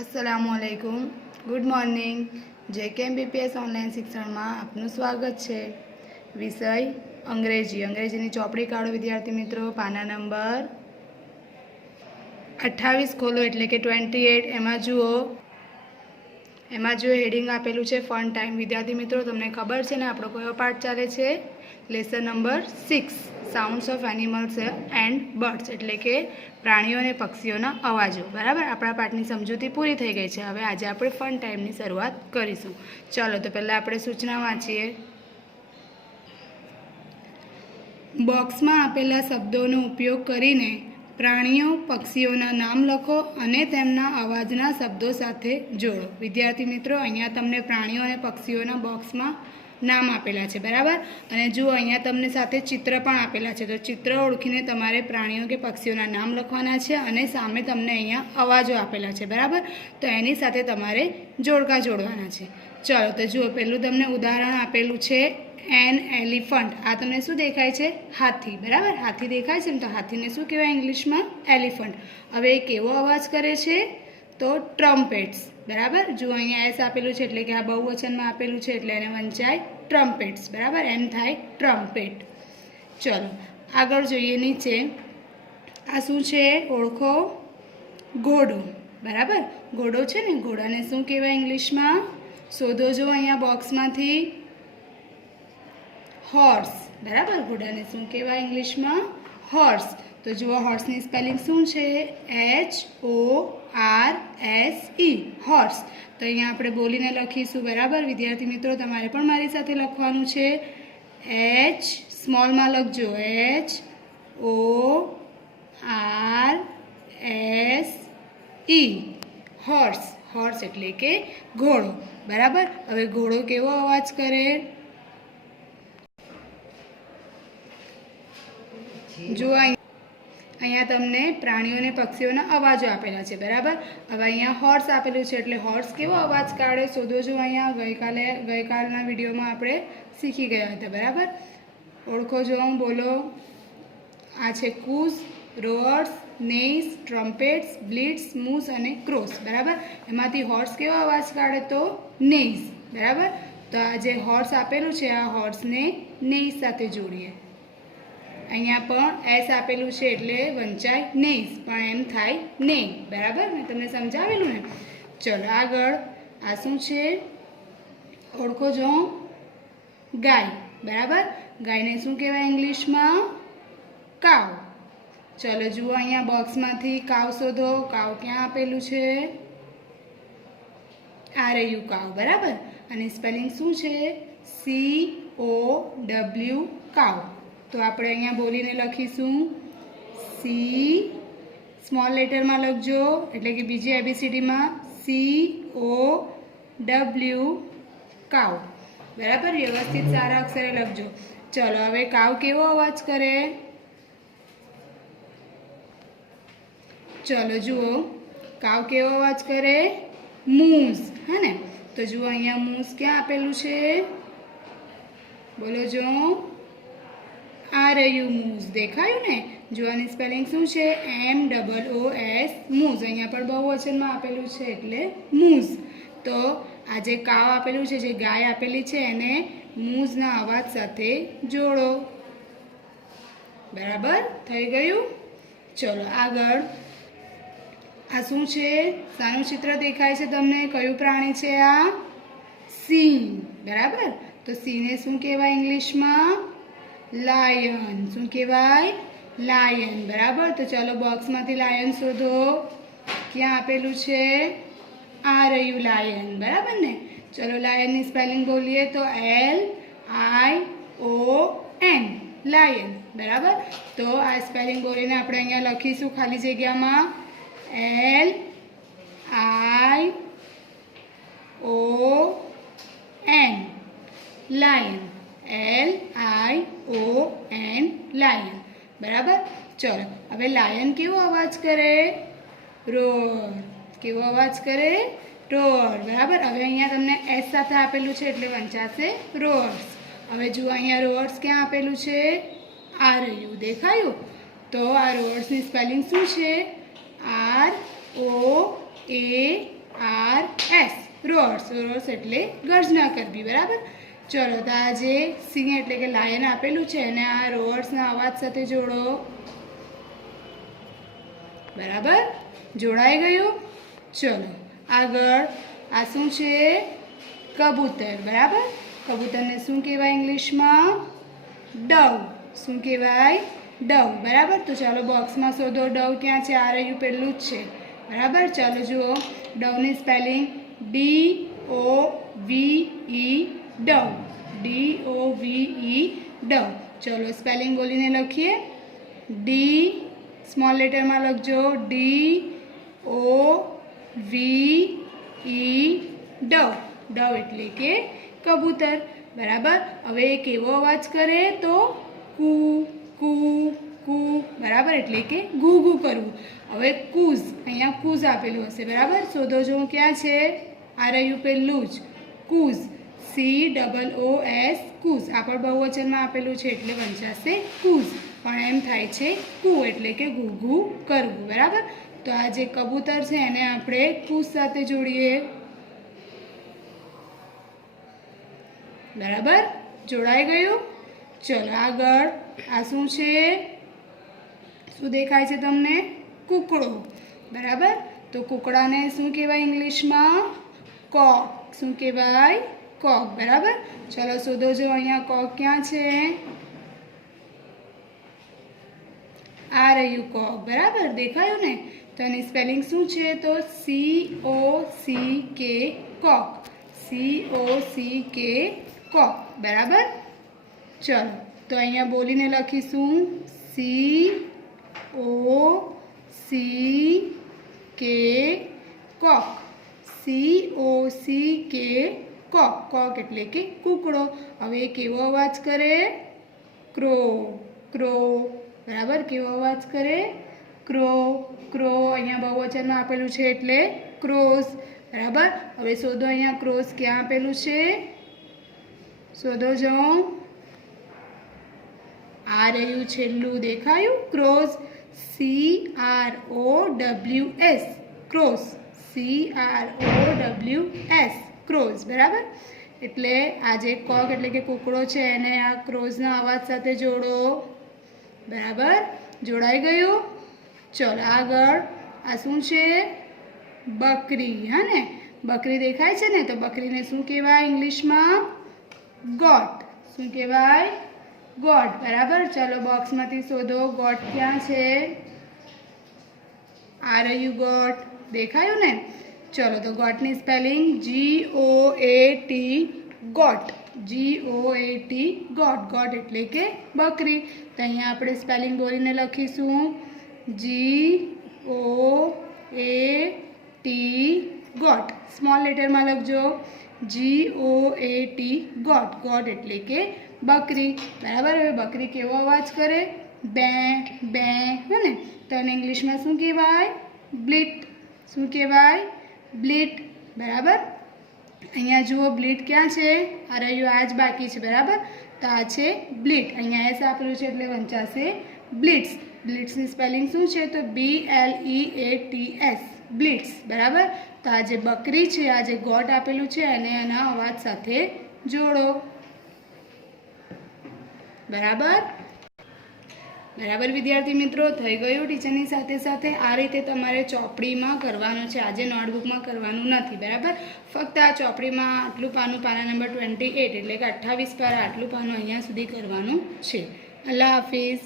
अस्सलामुअलैकुम, good morning. JKMBPS online शिक्षण में आपનું स्वागत है। विषय अंग्रेजी। अंग्रेजी ચોપડી કાઢો विद्यार्थी मित्रों। पाना नंबर 28 खोलो एटले के 28। एमां जुओ हेडिंग आपेलू है फन टाइम। विद्यार्थी मित्रों तमने खबर है ने आपणो कयो पाठ चाले छे? Lesson number 6 sounds of animals and birds एटले के प्राणीओ अने पक्षीओना अवाजो। बराबर, आपणा पाठनी समजूती पूरी थई गई है। हवे आज आपणे फन टाइमनी शरूआत करीशुं। चलो तो पहला आपणे सूचना वाँचीए। बॉक्स में आपेला शब्दों उपयोग करीने प्राणीओ पक्षीओना नाम लखो अने तेमना अवाजना शब्दों साथे जोड़ो। विद्यार्थी मित्रों अहींया तमने प्राणीओ अने पक्षीओना बॉक्स में नाम आपेला छे। बराबर, अने जो अहींया तमने साथे चित्र पण आपेला छे, तो चित्र ओळखीने तमारे प्राणीओ के पक्षीओना नाम लखवाना छे अने सामे तमने अहींया अवाजो आपेला छे। बराबर, तो एनी साथे तमारे जोड़का जोड़वाना छे। चलो तो जुओ, पहेलुं तमने उदाहरण आपेलुं छे एन एलिफंट। आ तमने शुं देखाय छे? हाथी। बराबर, हाथी देखाय छे ने, तो हाथीने शुं कहेवाय इंग्लिश में? एलिफंट। हवे केवो अवाज करे छे? तो ट्रम्पेट्स। बराबर, जो अहींया एस आपेलुं छे एटले के आ बहुवचन में आपेलुं छे एटले एने वंचाय ट्रम्पेट्स। बराबर, एम थाय ट्रम्पेट। चलो आगळ जोईए नीचे। आ शुं छे? ओळखो? घोड़ो। बराबर, घोड़ो छे ने, घोड़ाने शुं कहेवाय इंग्लिश में? शोधो जो अहींया बॉक्स मांथी। हॉर्स। बराबर, घोड़ाने शुं कहेवाय इंग्लिश में? हॉर्स। तो जुओ हॉर्सनी स्पेलिंग शुं छे? HORSE horse. तो अहींया आपणे बोलीने लखीशुं। बराबर विद्यार्थी मित्रों, तमारे पण मारी साथे लखवानुं छे। H स्मॉल में लखजो, HORSE हॉर्स। हॉर्स एटले के घोड़ो। बराबर, हवे घोड़ो केवो अवाज करे? जो अहींया तमने प्राणीओ ने पक्षीओना अवाजो आपेला छे। बराबर, हवे अहींया हॉर्स आपेलुं छे एटले हॉर्स केवो अवाज काढे? शोधो जो अहींया गईकालना विडियो में आपणे शीखी गया हता। बराबर, ओळखो जो, बोलो। आ छे कूज, रोअर्स, नेइस, ट्रम्पेट्स, ब्लिट्स, मूस अने क्रोस। बराबर, एमांथी हॉर्स केवो अवाज काढे? तो नेइस। बराबर, तो आ जे हॉर्स आपेलुं छे आ हॉर्सने नेइस साथे जोड़ीए। अहींया पण एस आपेलुं छे एटले वंचाय नेइस, पण एम थाय ने। बराबर, मैं तमने समजावेलुं ने। चलो आगळ। आ शुं छे? ओळखो जो? गाय। बराबर, गायने शुं कहेवाय इंग्लिश में? काव। चलो जुओ अहींया बॉक्स मांथी काव शोधो। काव क्यां आपेलुं छे? RAU काव। बराबर, अने स्पेलिंग शुं छे? COW काव। तो आपणे अहींया बोलीने लखीशुं। C स्मॉल लेटर में लखजो एटले के बीजी ABCD में COW काव। बराबर, व्यवस्थित सारा अक्षरे लखजो। चलो हवे काव केवो अवाज करे? चलो जुओ, काव केवो अवाज करे? मूस। है ने, तो जुओ अहींया मूस क्यां आपेलुं छे? बोलो जो। RAU मूस देखायु ने। जो आनी स्पेलिंग शुं छे? MOOS मूस। अहींया पण बहुवचन में आपेलुं छे एटले मूस। तो आ जे काव आपेलुं छे, जे गाय आपेली छे, एने मूसना अवाज साथे जोड़ो। बराबर, थई गयुं? चलो आगळ। आ शुं छे? शानुं चित्र देखाय छे तमने? कयुं प्राणी छे आ? सिंह। बराबर, तो सिंहने शुं कहेवाय इंग्लिश में? लायन। शुं कहेवाय? लायन। बराबर, तो चलो बॉक्स मांथी लायन शोधो। क्यां आपेलुं छे? RAU lion. बराबर ने। चलो लायन नी स्पेलिंग बोलीए तो LION लायन। बराबर, तो आ स्पेलिंग बोलीने आपणे अहींया लखीशुं खाली जग्यामां LION लायन। LION lion. बराबर, चलो हवे लायन केवो अवाज करे? रोअर। केवो अवाज करे? रोअर। बराबर, हवे अहींया तमने एस साथे आपेलुं छे एटले वंचाशे रोअर्स। हवे जुओ अहींया रोअर्स क्यां आपेलुं छे? RAU देखायुं? तो आ रोअर्सनी स्पेलिंग शुं छे? ROARS રોર્સ. રોર્સ એટલે ગર્જના કરવી. બરાબર. ચલો તો આ જે સિંહ એટલે કે લાયન આપેલું છે એને આ રોર્સના અવાજ સાથે જોડો. બરાબર, જોડાઈ ગયું. ચલો આગળ આ શું છે? કબૂતર. બરાબર, કબૂતરને શું કહેવાય ઇંગ્લિશમાં? ડવ. શું કહેવાય? ડવ. બરાબર, તો ચાલો બોક્સમાં શોધો ડવ ક્યાં છે. આ રહ્યું પહેલું જ છે. બરાબર, ચાલો જુઓ ડવની spelling DOVE dove. DOVE dove. ચલો સ્પેલિંગ બોલીને લખીએ. ડી સ્મોલ લેટરમાં લખજો. DOVE Dove. ડવ એટલે કે કબૂતર. બરાબર, હવે કેવો અવાજ કરે? તો કુ કુ કુ. બરાબર, એટલે કે ઘૂ ઘૂ કરવું. હવે કૂઝ, અહીંયા કૂઝ આપેલું હશે. બરાબર, શોધો જો ક્યાં છે. આ રહ્યું પહેલું જ કૂઝ. COOS cruise. આ પણ બહુવચનમાં આપેલું છે એટલે વંચાશે કૂઝ, પણ એમ થાય છે કુ એટલે કે ઘૂ ઘૂ કરવું. બરાબર, તો આ જે કબૂતર છે એને આપણે કૂઝ સાથે જોડીએ. બરાબર, જોડાઈ ગયું. ચલો આગળ આ શું છે? શું દેખાય છે તમને? કૂકડો. બરાબર, તો કૂકડાને શું કહેવાય ઇંગ્લિશમાં? કોક. શું કહેવાય? કોક. બરાબર, ચલો શોધો જો અહીંયા કોક ક્યાં છે. આ રહ્યું કોક. બરાબર, દેખાયું ને? તો એની સ્પેલિંગ શું છે? તો COCK કોક. COCK કોક. બરાબર, ચલો તો અહીંયા બોલીને લખીશું COCK કોક. COCK કોક. કોક એટલે કે કૂકડો. હવે કેવો અવાજ કરે? ક્રો. ક્રો. બરાબર, કેવો અવાજ કરે? ક્રો. ક્રો. અહીંયા બહુવચનમાં આપેલું છે એટલે ક્રોસ. બરાબર, હવે શોધો અહીંયા ક્રોસ ક્યાં આપેલું છે? શોધો જો. આ રહ્યું છેલ્લું, દેખાયું? Cross. CROWS cross. CROWS cross. બરાબર, એટલે આ જે કોક એટલે કે કૂકડો છે એને આ ક્રોઝના અવાજ સાથે જોડો. બરાબર, જોડાઈ ગયું. ચલો આગળ આ શું છે? બકરી. હા ને, બકરી દેખાય છે ને? તો બકરીને શું કહેવાય ઇંગ્લિશમાં? ગોટ. શું કહેવાય? ગોટ. બરાબર, ચલો બોક્સમાંથી શોધો ગોટ ક્યાં છે. આ રહ્યું ગોટ. દેખાયું ને? ચલો તો ગોટની spelling GOAT goat. GOAT goat. Goat એટલે કે બકરી. તો અહીંયા આપણે સ્પેલિંગ બોલીને લખીશું GOAT ગોટ. સ્મોલ લેટરમાં લખજો. GOAT goat. ગોટ એટલે કે બકરી. બરાબર, હવે બકરી કેવો અવાજ કરે? બે બે. હે ને? તો એને ઇંગ્લિશમાં શું કહેવાય? બ્લીટ. શું કહેવાય? બ્લીટ. બરાબર, અહીંયા જુઓ બ્લીટ ક્યાં છે? આ રહ્યું, આ જ બાકી છે. બરાબર, તો આ છે બ્લીટ. અહીંયા એસ આપેલું છે એટલે વંચાશે બ્લીટ્સ. બ્લીટ્સની સ્પેલિંગ શું છે? તો BLEATS બ્લીટ્સ. બરાબર, તો આ જે બકરી છે, આ જે ગોટ આપેલું છે એને એના અવાજ સાથે જોડો. બરાબર. બરાબર વિદ્યાર્થી મિત્રો, થઈ ગયું ટીચરની સાથે સાથે. આ રીતે તમારે ચોપડીમાં કરવાનું છે, આજે નોટબુકમાં કરવાનું નથી. બરાબર, ફક્ત આ ચોપડીમાં આટલું પાનું, પાના નંબર 28 એટલે કે 28 પારા, આટલું પાનું અહીંયા સુધી કરવાનું છે. અલ્લાહ હાફિઝ.